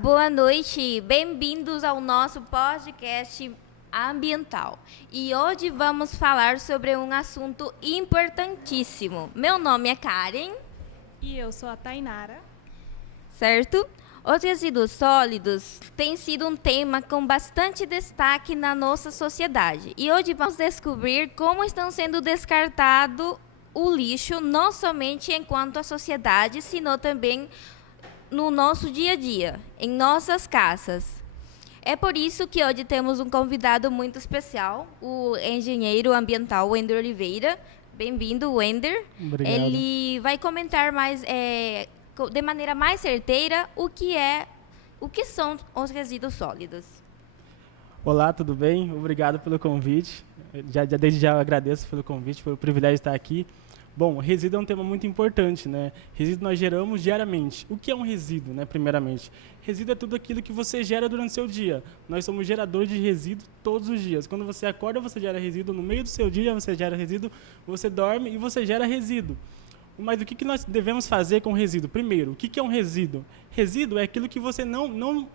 boa noite. Bem-vindos ao nosso podcast ambiental. E hoje vamos falar sobre um assunto importantíssimo. Meu nome é Karen. E eu sou a Tainara. Certo? Os resíduos sólidos têm sido um tema com bastante destaque na nossa sociedade. E hoje vamos descobrir como estão sendo descartados o lixo, não somente enquanto a sociedade, sino também no nosso dia a dia, em nossas casas. É por isso que hoje temos um convidado muito especial, o engenheiro ambiental Wender Oliveira. Bem-vindo, Wender. Obrigado. Ele vai comentar mais, de maneira mais certeira o que são os resíduos sólidos. Olá, tudo bem? Obrigado pelo convite. Desde já eu agradeço pelo convite, pelo privilégio de estar aqui. Bom, resíduo é um tema muito importante, né? Resíduo nós geramos diariamente. O que é um resíduo, né, primeiramente? Resíduo é tudo aquilo que você gera durante o seu dia. Nós somos geradores de resíduo todos os dias. Quando você acorda, você gera resíduo. No meio do seu dia, você gera resíduo. Você dorme e você gera resíduo. Mas o que nós devemos fazer com o resíduo? Primeiro, o que é um resíduo? Resíduo é aquilo que você não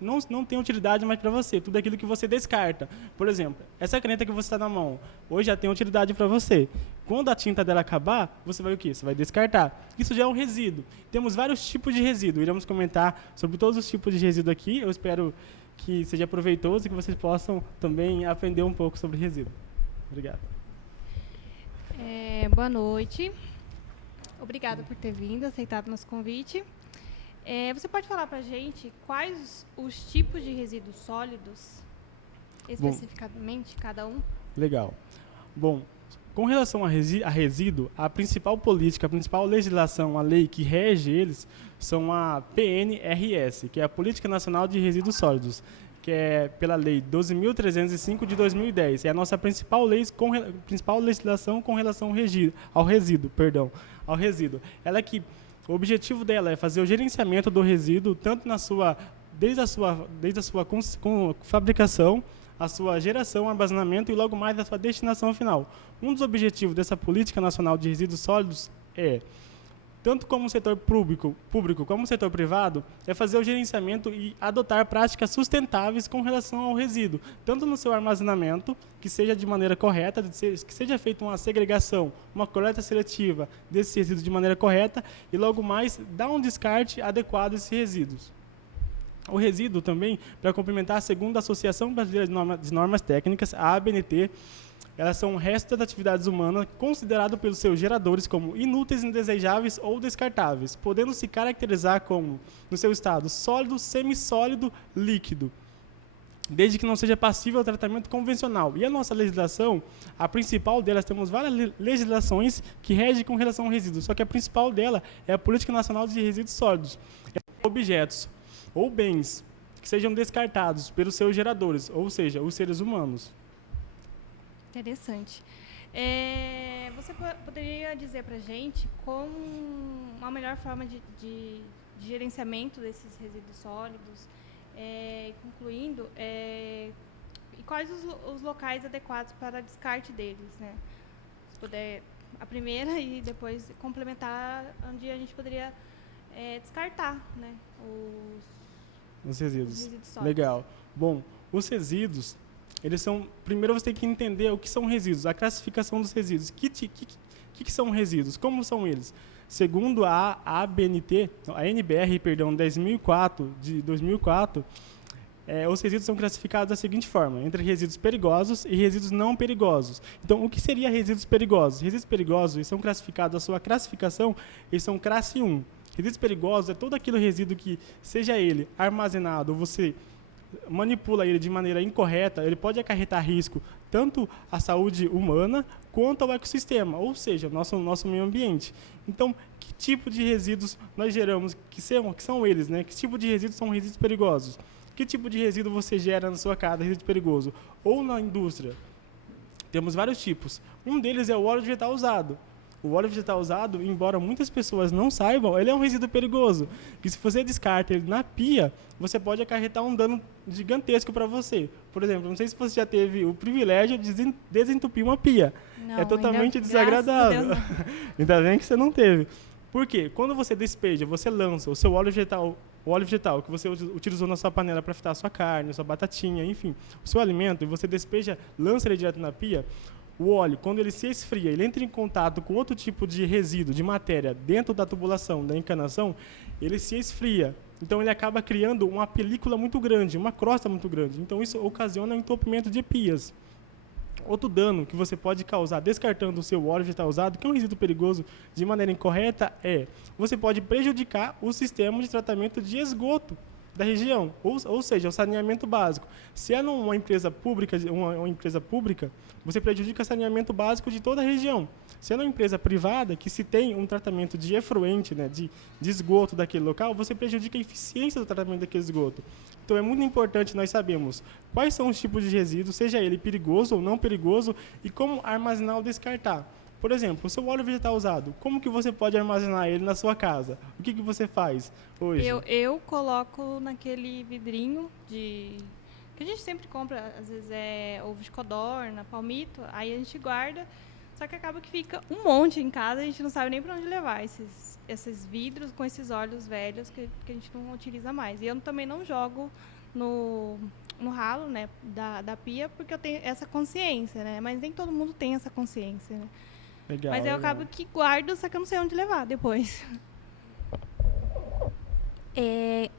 tem utilidade mais para você, tudo aquilo que você descarta. Por exemplo, essa caneta que você está na mão, hoje já tem utilidade para você. Quando a tinta dela acabar, você vai o quê? Você vai descartar. Isso já é um resíduo. Temos vários tipos de resíduo. Iremos comentar sobre todos os tipos de resíduo aqui. Eu espero que seja proveitoso e que vocês possam também aprender um pouco sobre resíduo. Obrigado. Boa noite. Obrigada por ter vindo, aceitado nosso convite. Você pode falar para a gente quais os tipos de resíduos sólidos, especificamente, cada um? Legal. Bom, com relação a resíduo, a principal política, a principal legislação, a lei que rege eles, são a PNRS, que é a Política Nacional de Resíduos Sólidos, que é pela Lei 12.305 de 2010. É a nossa principal legislação com relação ao resíduo. Ela o objetivo dela é fazer o gerenciamento do resíduo, tanto desde a sua fabricação, a sua geração, armazenamento e logo mais a sua destinação final. Um dos objetivos dessa Política Nacional de Resíduos Sólidos tanto como o setor público como o setor privado, é fazer o gerenciamento e adotar práticas sustentáveis com relação ao resíduo, tanto no seu armazenamento, que seja de maneira correta, que seja feita uma segregação, uma coleta seletiva desses resíduos de maneira correta e logo mais dar um descarte adequado a esses resíduos. O resíduo também, para complementar, segundo a Associação Brasileira de Normas Técnicas, a ABNT, elas são restos das atividades humanas considerados pelos seus geradores como inúteis, indesejáveis ou descartáveis, podendo se caracterizar como, no seu estado, sólido, semissólido, líquido, desde que não seja passível ao tratamento convencional. E a nossa legislação, a principal delas, temos várias legislações que regem com relação ao resíduo, só que a principal dela é a Política Nacional de Resíduos Sólidos. Objetos ou bens que sejam descartados pelos seus geradores, ou seja, os seres humanos. Interessante. Você poderia dizer para a gente como uma melhor forma de gerenciamento desses resíduos sólidos, concluindo, e quais os locais adequados para descarte deles, né? Se puder a primeira e depois complementar onde a gente poderia descartar, né, os resíduos sólidos. Legal. Bom, os resíduos, eles são... Primeiro você tem que entender o que são resíduos, a classificação dos resíduos. Que são resíduos? Como são eles? Segundo a ABNT, a NBR, perdão, de 2004, os resíduos são classificados da seguinte forma, entre resíduos perigosos e resíduos não perigosos. Então, o que seria resíduos perigosos? Resíduos perigosos, eles são classificados, a sua classificação, eles são classe 1. Resíduos perigosos é todo aquele resíduo que, seja ele armazenado ou você manipula ele de maneira incorreta, ele pode acarretar risco tanto à saúde humana quanto ao ecossistema, ou seja, nosso meio ambiente. Então, que tipo de resíduos nós geramos, que são eles, né? Que tipo de resíduos são resíduos perigosos? Que tipo de resíduo você gera na sua casa, resíduo perigoso? Ou na indústria? Temos vários tipos. Um deles é o óleo vegetal usado. O óleo vegetal usado, embora muitas pessoas não saibam, ele é um resíduo perigoso. Que se você descarta ele na pia, você pode acarretar um dano gigantesco para você. Por exemplo, não sei se você já teve o privilégio de desentupir uma pia. Não, é totalmente desagradável. Ainda bem que você não teve. Por quê? Quando você despeja, você lança o seu óleo vegetal o óleo vegetal que você utilizou na sua panela para fritar a sua carne, a sua batatinha, enfim, o seu alimento, e você despeja, lança ele direto na pia, o óleo, quando ele se esfria, ele entra em contato com outro tipo de resíduo, de matéria, dentro da tubulação, da encanação, ele se esfria. Então, ele acaba criando uma película muito grande, uma crosta muito grande. Então, isso ocasiona o entupimento de pias. Outro dano que você pode causar descartando o seu óleo vegetal usado, que é um resíduo perigoso de maneira incorreta, você pode prejudicar o sistema de tratamento de esgoto da região, ou seja, o saneamento básico. Se é uma empresa pública, você prejudica o saneamento básico de toda a região. Se é uma empresa privada, que se tem um tratamento de efluente, né, de esgoto daquele local, você prejudica a eficiência do tratamento daquele esgoto. Então, é muito importante nós sabermos quais são os tipos de resíduos, seja ele perigoso ou não perigoso, e como armazenar ou descartar. Por exemplo, o seu óleo vegetal usado, como que você pode armazenar ele na sua casa? O que você faz hoje? Eu coloco naquele vidrinho que a gente sempre compra, às vezes é ovo de codorna, palmito, aí a gente guarda, só que acaba que fica um monte em casa, a gente não sabe nem para onde levar esses vidros com esses óleos velhos que a gente não utiliza mais. E eu também não jogo no ralo, né, da pia, porque eu tenho essa consciência, né? Mas nem todo mundo tem essa consciência, né? Legal, mas eu acabo que guardo, só que eu não sei onde levar depois.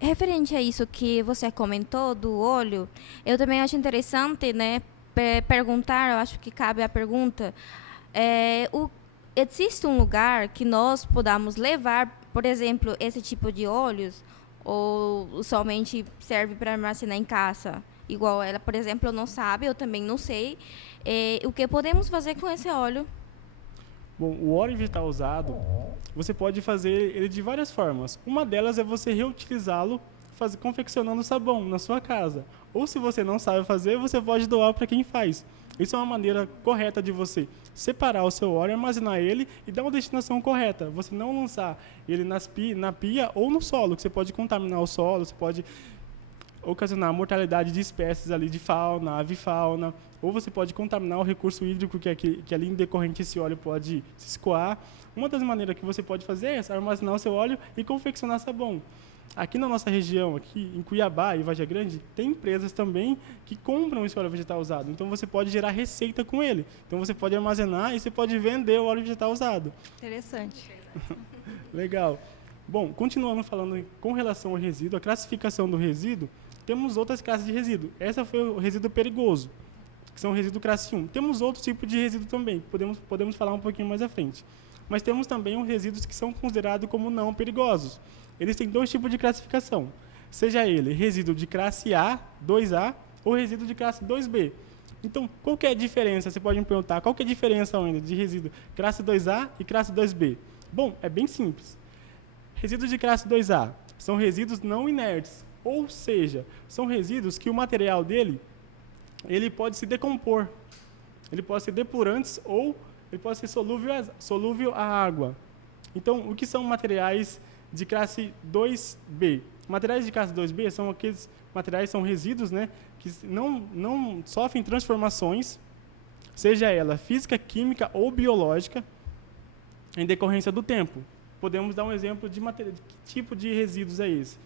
Referente a isso que você comentou do óleo, eu também acho interessante, né, perguntar, eu acho que cabe a pergunta, existe um lugar que nós podamos levar, por exemplo, esse tipo de óleos, ou somente serve para armazenar em casa? Igual ela, por exemplo, não sabe, eu também não sei. O que podemos fazer com esse óleo? Bom, o óleo vegetal usado, você pode fazer ele de várias formas. Uma delas é você reutilizá-lo, confeccionando sabão na sua casa. Ou se você não sabe fazer, você pode doar para quem faz. Isso é uma maneira correta de você separar o seu óleo, armazenar ele e dar uma destinação correta. Você não lançar ele na pia ou no solo, que você pode contaminar o solo, você pode ocasionar a mortalidade de espécies ali de fauna, avifauna, ou você pode contaminar o recurso hídrico que ali em decorrente esse óleo pode se escoar. Uma das maneiras que você pode fazer é armazenar o seu óleo e confeccionar sabão. Aqui na nossa região, aqui em Cuiabá e Vargem Grande, tem empresas também que compram esse óleo vegetal usado. Então, você pode gerar receita com ele. Então, você pode armazenar e você pode vender o óleo vegetal usado. Interessante. Legal. Bom, continuando falando com relação ao resíduo, a classificação do resíduo, temos outras classes de resíduo. Essa foi o resíduo perigoso, que são o resíduo classe 1. Temos outros tipos de resíduo também, podemos falar um pouquinho mais à frente. Mas temos também os resíduos que são considerados como não perigosos. Eles têm dois tipos de classificação, seja ele resíduo de classe A, 2A, ou resíduo de classe 2B. Então, qual que é a diferença? Você pode me perguntar, qual que é a diferença ainda de resíduo classe 2A e classe 2B? Bom, é bem simples. Resíduos de classe 2A são resíduos não inertes, ou seja, são resíduos que o material dele ele pode se decompor. Ele pode ser depurantes ou ele pode ser solúvel à água. Então, o que são materiais de classe 2B? Materiais de classe 2B são aqueles materiais, são resíduos, né, que não sofrem transformações, seja ela física, química ou biológica, em decorrência do tempo. Podemos dar um exemplo de que tipo de resíduos é esse?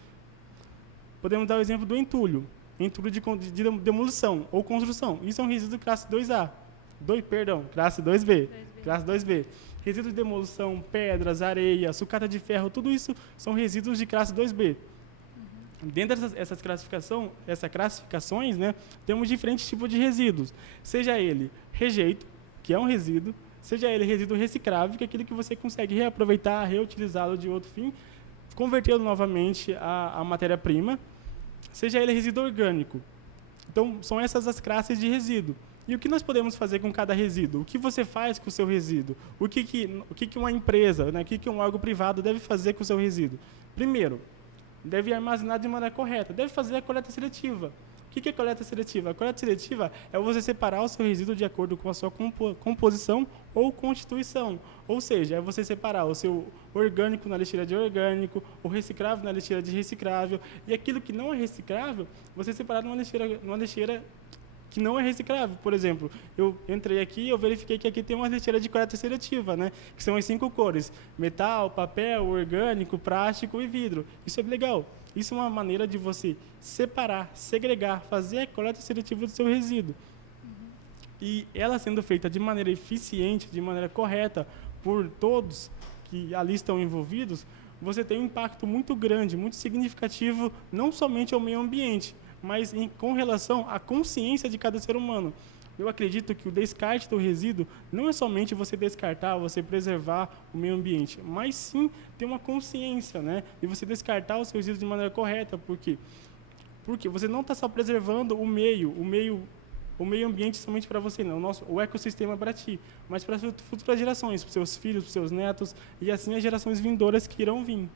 Podemos dar o exemplo do entulho de demolição ou construção. Isso é um resíduo de classe 2A. Classe 2B. Classe 2B. Resíduos de demolição, pedras, areia, sucata de ferro, tudo isso são resíduos de classe 2B. Dentro dessas classificações, né, temos diferentes tipos de resíduos. Seja ele rejeito, que é um resíduo, seja ele resíduo reciclável, que é aquele que você consegue reaproveitar, reutilizá-lo de outro fim, convertê-lo novamente à matéria-prima, seja ele resíduo orgânico. Então, são essas as classes de resíduo. E o que nós podemos fazer com cada resíduo? O que você faz com o seu resíduo? O que uma empresa, né, o que um órgão privado deve fazer com o seu resíduo? Primeiro, deve armazenar de maneira correta, deve fazer a coleta seletiva. O que é coleta seletiva? A coleta seletiva é você separar o seu resíduo de acordo com a sua composição ou constituição. Ou seja, é você separar o seu orgânico na lixeira de orgânico, o reciclável na lixeira de reciclável, e aquilo que não é reciclável, você separar numa lixeira que não é reciclável. Por exemplo, eu entrei aqui e eu verifiquei que aqui tem uma lixeira de coleta seletiva, né? Que são as 5 cores: metal, papel, orgânico, plástico e vidro. Isso é legal. Isso é uma maneira de você separar, segregar, fazer a coleta seletiva do seu resíduo. E ela sendo feita de maneira eficiente, de maneira correta, por todos que ali estão envolvidos, você tem um impacto muito grande, muito significativo, não somente ao meio ambiente, mas com relação à consciência de cada ser humano. Eu acredito que o descarte do resíduo não é somente você descartar, você preservar o meio ambiente, mas sim ter uma consciência, né, de você descartar os seus resíduos de maneira correta. Por quê? Porque você não está só preservando o meio ambiente somente para você, não. O ecossistema é para ti, mas para as futuras gerações, para os seus filhos, para os seus netos, e assim as gerações vindouras que irão vir.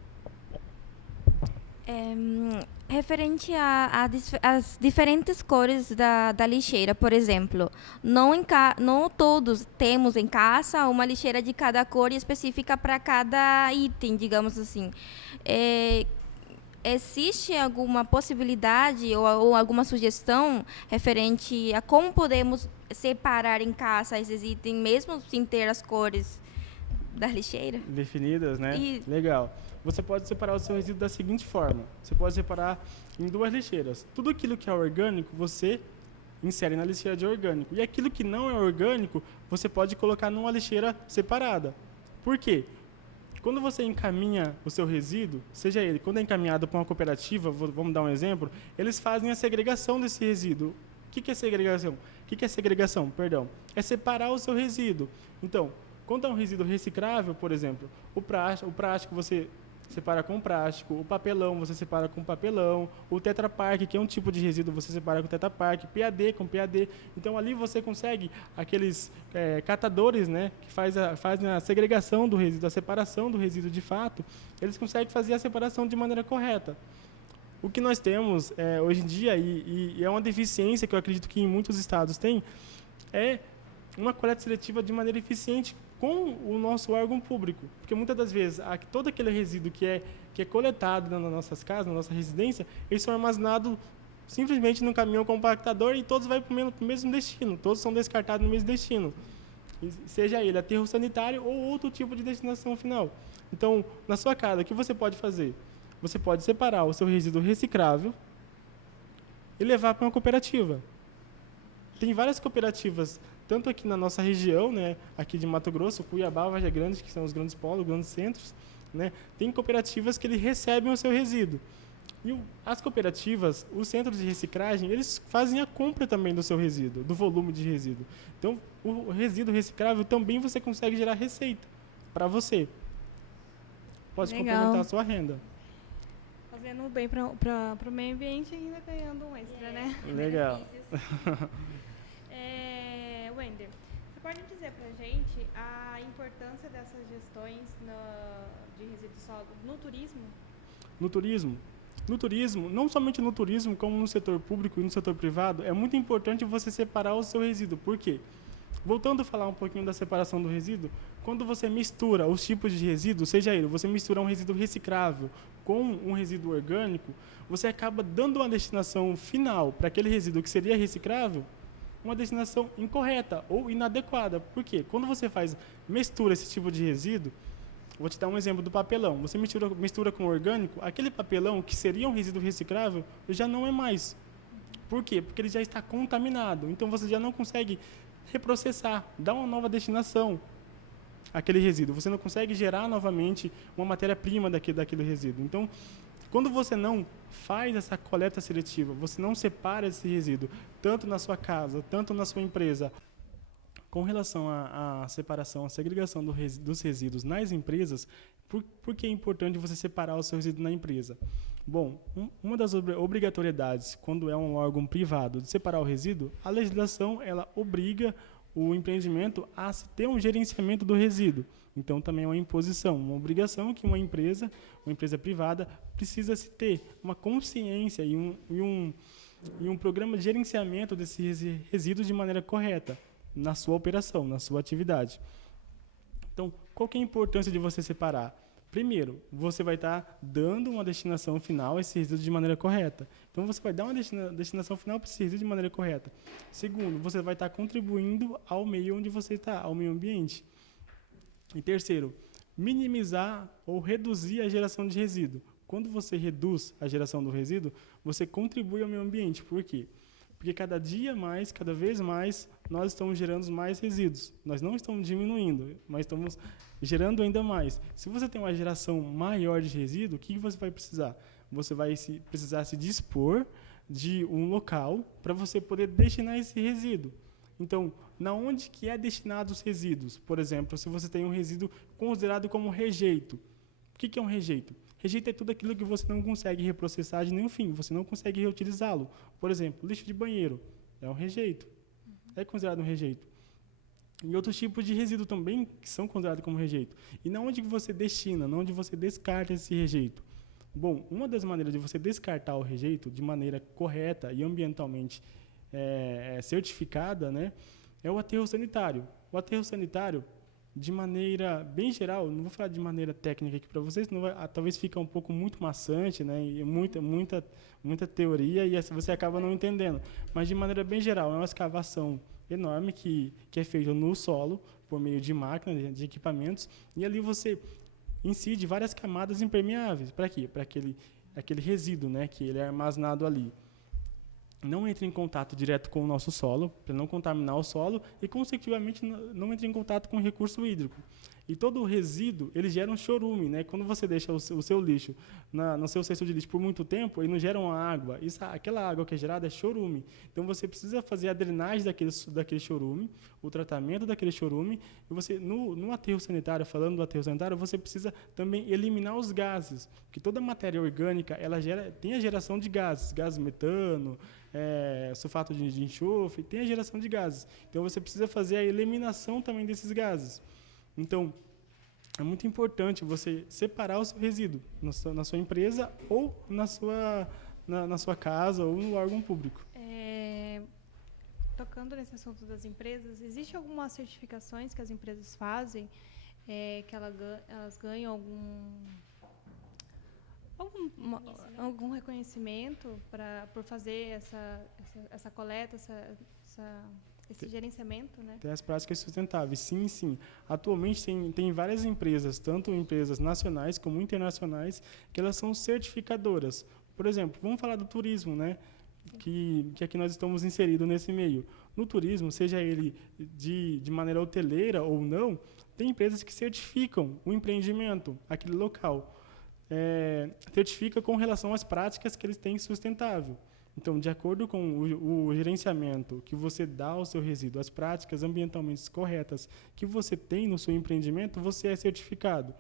Referente às diferentes cores da lixeira, por exemplo, não todos temos em casa uma lixeira de cada cor específica para cada item, digamos assim. Existe alguma possibilidade ou alguma sugestão referente a como podemos separar em casa esses itens, mesmo sem ter as cores da lixeira? Definidas, né? E... Legal. Você pode separar o seu resíduo da seguinte forma. Você pode separar em 2 lixeiras. Tudo aquilo que é orgânico, você insere na lixeira de orgânico. E aquilo que não é orgânico, você pode colocar numa lixeira separada. Por quê? Quando você encaminha o seu resíduo, seja ele, quando é encaminhado para uma cooperativa, vamos dar um exemplo, eles fazem a segregação desse resíduo. O que é segregação? O que é segregação? Perdão. É separar o seu resíduo. Então, quando é um resíduo reciclável, por exemplo, o plástico você separa com plástico, o papelão você separa com papelão, o Tetra Pak, que é um tipo de resíduo, você separa com Tetra Pak, PAD com PAD. Então ali você consegue aqueles catadores, né, que fazem a segregação do resíduo, a separação do resíduo de fato, eles conseguem fazer a separação de maneira correta. O que nós temos hoje em dia, e é uma deficiência que eu acredito que em muitos estados tem, é uma coleta seletiva de maneira eficiente com o nosso órgão público. Porque muitas das vezes, todo aquele resíduo que é coletado nas nossas casas, na nossa residência, eles são armazenados simplesmente num caminhão compactador e todos vão para o mesmo destino. Todos são descartados no mesmo destino. Seja ele aterro sanitário ou outro tipo de destinação final. Então, na sua casa, o que você pode fazer? Você pode separar o seu resíduo reciclável e levar para uma cooperativa. Tem várias cooperativas, tanto aqui na nossa região, né, aqui de Mato Grosso, Cuiabá, Vargem Grande, que são os grandes polos, os grandes centros, né, tem cooperativas que eles recebem o seu resíduo. E as cooperativas, os centros de reciclagem, eles fazem a compra também do seu resíduo, do volume de resíduo. Então, o resíduo reciclável também você consegue gerar receita para você. Pode complementar a sua renda. Fazendo bem para o meio ambiente e ainda ganhando um extra, né? Legal. Wender, você pode dizer para a gente a importância dessas gestões de resíduos sólidos no turismo? No turismo? No turismo, não somente no turismo, como no setor público e no setor privado, é muito importante você separar o seu resíduo. Por quê? Voltando a falar um pouquinho da separação do resíduo, quando você mistura os tipos de resíduo, seja ele, você mistura um resíduo reciclável com um resíduo orgânico, você acaba dando uma destinação final para aquele resíduo que seria reciclável, uma destinação incorreta ou inadequada. Por quê? Quando você mistura esse tipo de resíduo, vou te dar um exemplo do papelão. Você mistura com orgânico, aquele papelão que seria um resíduo reciclável já não é mais. Por quê? Porque ele já está contaminado. Então você já não consegue reprocessar, dar uma nova destinação àquele resíduo. Você não consegue gerar novamente uma matéria-prima daquele resíduo. Então, quando você não faz essa coleta seletiva, você não separa esse resíduo, tanto na sua casa, tanto na sua empresa, com relação à separação, à segregação dos resíduos nas empresas, por que é importante você separar o seu resíduo na empresa? Bom, uma das obrigatoriedades, quando é um órgão privado, de separar o resíduo, a legislação ela obriga o empreendimento a ter um gerenciamento do resíduo. Então, também é uma imposição, uma obrigação que uma empresa privada, precisa se ter uma consciência e um programa de gerenciamento desses resíduos de maneira correta na sua operação, na sua atividade. Então, qual que é a importância de você separar? Primeiro, você vai estar dando uma destinação final a esse resíduo de maneira correta. Então, você vai dar uma destinação final para esse resíduo de maneira correta. Segundo, você vai estar contribuindo ao meio onde você está, ao meio ambiente. E terceiro, minimizar ou reduzir a geração de resíduo. Quando você reduz a geração do resíduo, você contribui ao meio ambiente. Por quê? Porque cada vez mais, nós estamos gerando mais resíduos. Nós não estamos diminuindo, mas estamos gerando ainda mais. Se você tem uma geração maior de resíduo, o que você vai precisar? Você vai precisar se dispor de um local para você poder destinar esse resíduo. Então, na onde que é destinado os resíduos? Por exemplo, se você tem um resíduo considerado como rejeito. O que é um rejeito? Rejeito é tudo aquilo que você não consegue reprocessar de nenhum fim, você não consegue reutilizá-lo. Por exemplo, lixo de banheiro é um rejeito, é considerado um rejeito. E outros tipos de resíduo também que são considerados como rejeito. E na onde que você destina, na onde você descarta esse rejeito? Bom, uma das maneiras de você descartar o rejeito de maneira correta e ambientalmente certificada, né, é o aterro sanitário. O aterro sanitário, de maneira bem geral, não vou falar de maneira técnica aqui para vocês, senão talvez fique um pouco muito maçante, né, e muita teoria, e você acaba não entendendo. Mas, de maneira bem geral, é uma escavação enorme que é feita no solo, por meio de máquinas, de equipamentos, e ali você incide várias camadas impermeáveis. Para quê? Para aquele resíduo, né, que ele é armazenado ali não entre em contato direto com o nosso solo, para não contaminar o solo, e, consecutivamente, não entre em contato com o recurso hídrico. E todo o resíduo, ele gera um chorume, né? Quando você deixa o seu lixo no seu cesto de lixo por muito tempo, ele não gera uma água. Aquela água que é gerada é chorume. Então, você precisa fazer a drenagem daquele chorume, o tratamento daquele chorume, e você, no aterro sanitário, falando do aterro sanitário, você precisa também eliminar os gases, porque toda matéria orgânica, tem a geração de gases metano, sulfato de enxofre, tem a geração de gases. Então, você precisa fazer a eliminação também desses gases. Então, é muito importante você separar o seu resíduo na sua empresa ou na sua casa ou no órgão público. Tocando nesse assunto das empresas, existe algumas certificações que as empresas fazem, que elas ganham algum reconhecimento por fazer essa coleta, esse gerenciamento, né? Tem as práticas sustentáveis, sim. Atualmente tem várias empresas, tanto empresas nacionais como internacionais, que elas são certificadoras. Por exemplo, vamos falar do turismo, né? Que aqui nós estamos inseridos nesse meio. No turismo, seja ele de maneira hoteleira ou não, tem empresas que certificam o empreendimento, aquele local. Certifica com relação às práticas que eles têm sustentável. Então, de acordo com o gerenciamento que você dá ao seu resíduo, as práticas ambientalmente corretas que você tem no seu empreendimento, você é certificado.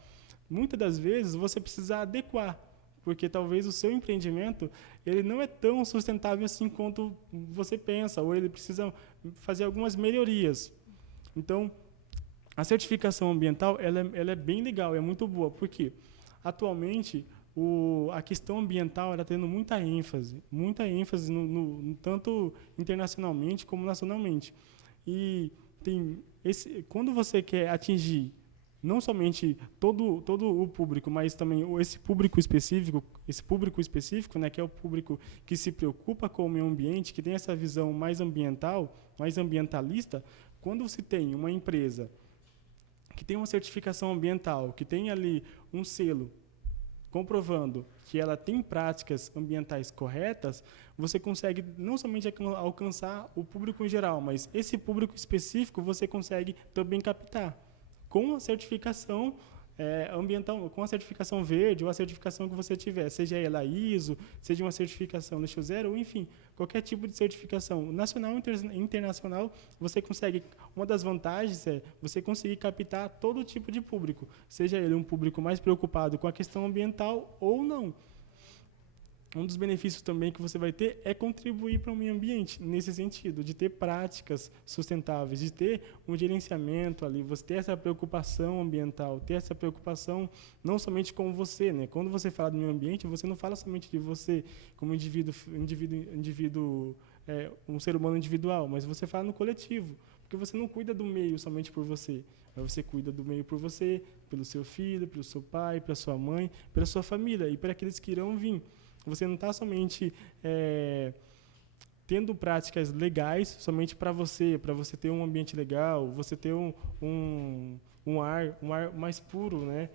Muitas das vezes, você precisa adequar, porque talvez o seu empreendimento ele não é tão sustentável assim quanto você pensa, ou ele precisa fazer algumas melhorias. Então, a certificação ambiental ela é bem legal, é muito boa, porque atualmente a questão ambiental está tendo muita ênfase tanto internacionalmente como nacionalmente. E quando você quer atingir não somente todo o público, mas também esse público específico, né, que é o público que se preocupa com o meio ambiente, que tem essa visão mais ambiental, mais ambientalista, quando se tem uma empresa que tem uma certificação ambiental, que tem ali um selo comprovando que ela tem práticas ambientais corretas, você consegue não somente alcançar o público em geral, mas esse público específico você consegue também captar com a certificação ambiental, com a certificação verde ou a certificação que você tiver, seja ela ISO, seja uma certificação Lixo Zero, ou enfim, qualquer tipo de certificação nacional ou internacional, você consegue. Uma das vantagens é você conseguir captar todo tipo de público, seja ele um público mais preocupado com a questão ambiental ou não. Um dos benefícios também que você vai ter é contribuir para o meio ambiente, nesse sentido, de ter práticas sustentáveis, de ter um gerenciamento ali, você ter essa preocupação ambiental, ter essa preocupação não somente com você, né? Quando você fala do meio ambiente, você não fala somente de você como indivíduo um ser humano individual, mas você fala no coletivo, Porque você não cuida do meio somente por você, mas você cuida do meio por você, pelo seu filho, pelo seu pai, pela sua mãe, pela sua família e para aqueles que irão vir. Você não está somente tendo práticas legais somente para você ter um ambiente legal, você ter um ar mais puro, né?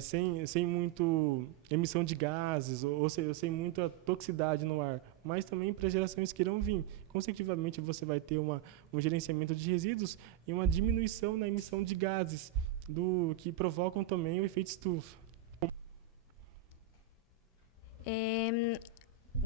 Sem muito emissão de gases ou sem muita toxicidade no ar, mas também para gerações que irão vir. Consecutivamente, você vai ter um gerenciamento de resíduos e uma diminuição na emissão de gases que provocam também o efeito estufa.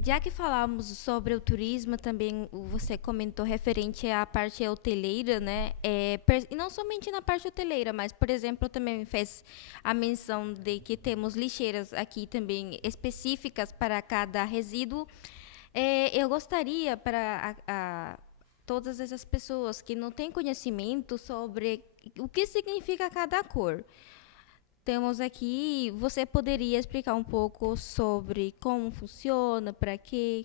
Já que falamos sobre o turismo, também você comentou referente à parte hoteleira, né? E não somente na parte hoteleira, mas, por exemplo, também fez a menção de que temos lixeiras aqui também específicas para cada resíduo. Eu gostaria para todas essas pessoas que não têm conhecimento sobre o que significa cada cor. Temos aqui, você poderia explicar um pouco sobre como funciona, para quê?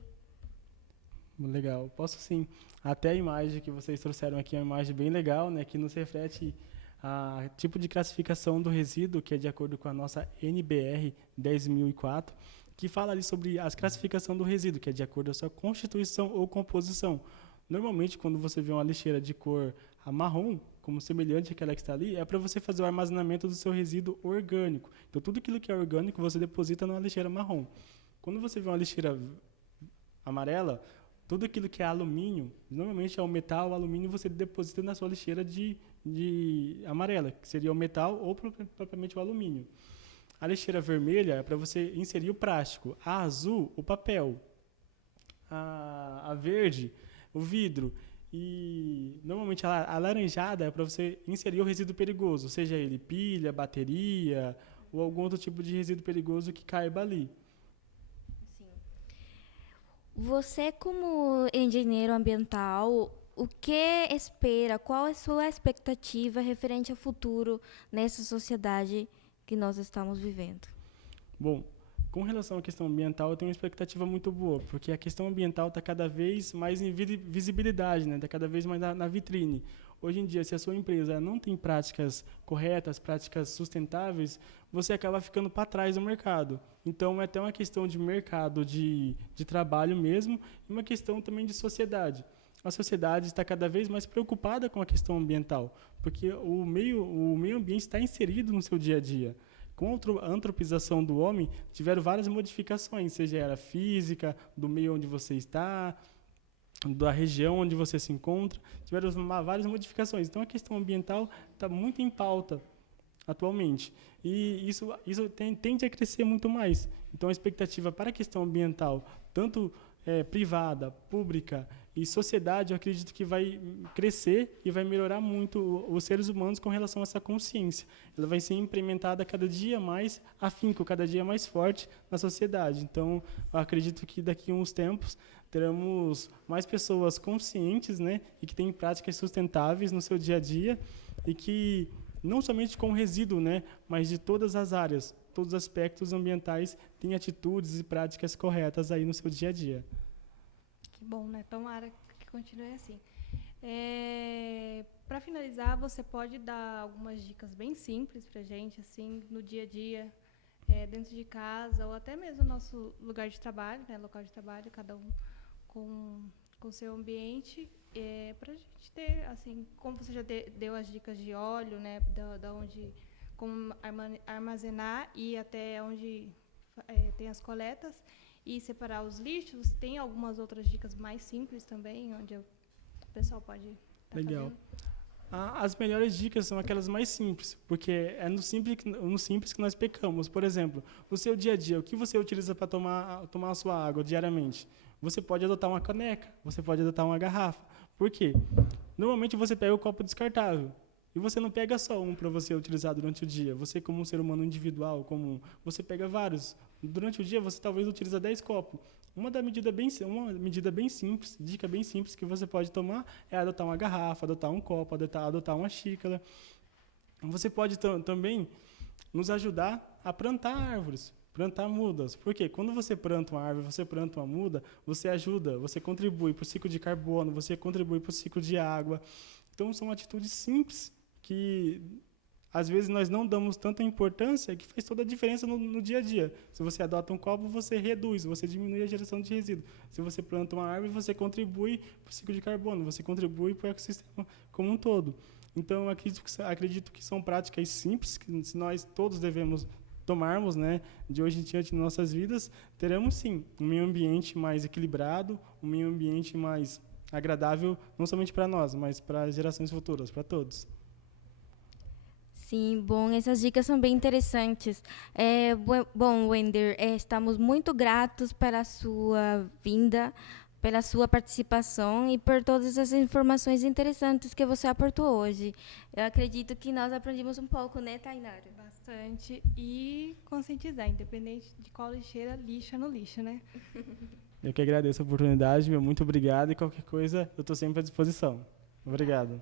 Legal, posso sim. Até a imagem que vocês trouxeram aqui é uma imagem bem legal, né, que nos reflete a tipo de classificação do resíduo, que é de acordo com a nossa NBR 10.004, que fala ali sobre a classificação do resíduo, que é de acordo com a sua constituição ou composição. Normalmente, quando você vê uma lixeira de cor marrom, como semelhante àquela que está ali, é para você fazer o armazenamento do seu resíduo orgânico. Então, tudo aquilo que é orgânico, você deposita numa lixeira marrom. Quando você vê uma lixeira amarela, tudo aquilo que é alumínio, normalmente é o metal, o alumínio, você deposita na sua lixeira de amarela, que seria o metal ou propriamente o alumínio. A lixeira vermelha é para você inserir o plástico. A azul, o papel. A verde, o vidro. E normalmente a laranjada é para você inserir o resíduo perigoso, seja ele pilha, bateria ou algum outro tipo de resíduo perigoso que caiba ali. Sim. Você, como engenheiro ambiental, o que espera? Qual é a sua expectativa referente ao futuro nessa sociedade que nós estamos vivendo? Bom, com relação à questão ambiental, eu tenho uma expectativa muito boa, porque a questão ambiental está cada vez mais em visibilidade, né? Está cada vez mais na vitrine. Hoje em dia, se a sua empresa não tem práticas corretas, práticas sustentáveis, você acaba ficando para trás do mercado. Então, é até uma questão de mercado, de trabalho mesmo, e uma questão também de sociedade. A sociedade está cada vez mais preocupada com a questão ambiental, porque o meio ambiente está inserido no seu dia a dia. Com a antropização do homem, tiveram várias modificações, seja ela física, do meio onde você está, da região onde você se encontra, tiveram várias modificações. Então, a questão ambiental está muito em pauta atualmente. E isso tende a crescer muito mais. Então, a expectativa para a questão ambiental, tanto privada, pública e sociedade, eu acredito que vai crescer e vai melhorar muito os seres humanos com relação a essa consciência. Ela vai ser implementada cada dia mais afinco, cada dia mais forte na sociedade. Então, eu acredito que daqui a uns tempos teremos mais pessoas conscientes, né, e que têm práticas sustentáveis no seu dia a dia e que não somente com resíduo, né, mas de todas as áreas, todos os aspectos ambientais, têm atitudes e práticas corretas aí no seu dia a dia. Que bom, né? Tomara que continue assim. Para finalizar, você pode dar algumas dicas bem simples para a gente, assim, no dia a dia, dentro de casa, ou até mesmo no nosso lugar de trabalho, né? Local de trabalho, cada um com o seu ambiente, para a gente ter, assim, como você já deu as dicas de óleo, né? Da onde, como armazenar e até onde tem as coletas, e separar os lixos. Tem algumas outras dicas mais simples também, onde o pessoal pode estar Legal. fazendo. As melhores dicas são aquelas mais simples, porque é no simples que nós pecamos. Por exemplo, no seu dia a dia, o que você utiliza para tomar a sua água diariamente? Você pode adotar uma caneca, você pode adotar uma garrafa. Por quê? Normalmente você pega o copo descartável. E você não pega só um para você utilizar durante o dia. Você, como um ser humano individual, comum, você pega vários. Durante o dia, você talvez utiliza 10 copos. Uma medida bem simples, dica bem simples que você pode tomar é adotar uma garrafa, adotar um copo, adotar uma xícara. Você pode também nos ajudar a plantar árvores, plantar mudas. Porque quando você planta uma árvore, você planta uma muda, você ajuda, você contribui para o ciclo de carbono, você contribui para o ciclo de água. Então, são atitudes simples que, às vezes, nós não damos tanta importância que faz toda a diferença no dia a dia. Se você adota um copo, você reduz, você diminui a geração de resíduo. Se você planta uma árvore, você contribui para o ciclo de carbono, você contribui para o ecossistema como um todo. Então, eu acredito que são práticas simples, que se nós todos devemos tomarmos, né, de hoje em diante em nossas vidas, teremos sim um meio ambiente mais equilibrado, um meio ambiente mais agradável, não somente para nós, mas para as gerações futuras, para todos. Sim, bom, essas dicas são bem interessantes. Bom, Wender, estamos muito gratos pela sua vinda, pela sua participação e por todas as informações interessantes que você aportou hoje. Eu acredito que nós aprendemos um pouco, né, Tainara? Bastante. E conscientizar, independente de qual lixeira, lixa no lixo, né? Eu que agradeço a oportunidade, muito obrigado, e qualquer coisa eu estou sempre à disposição. Obrigado.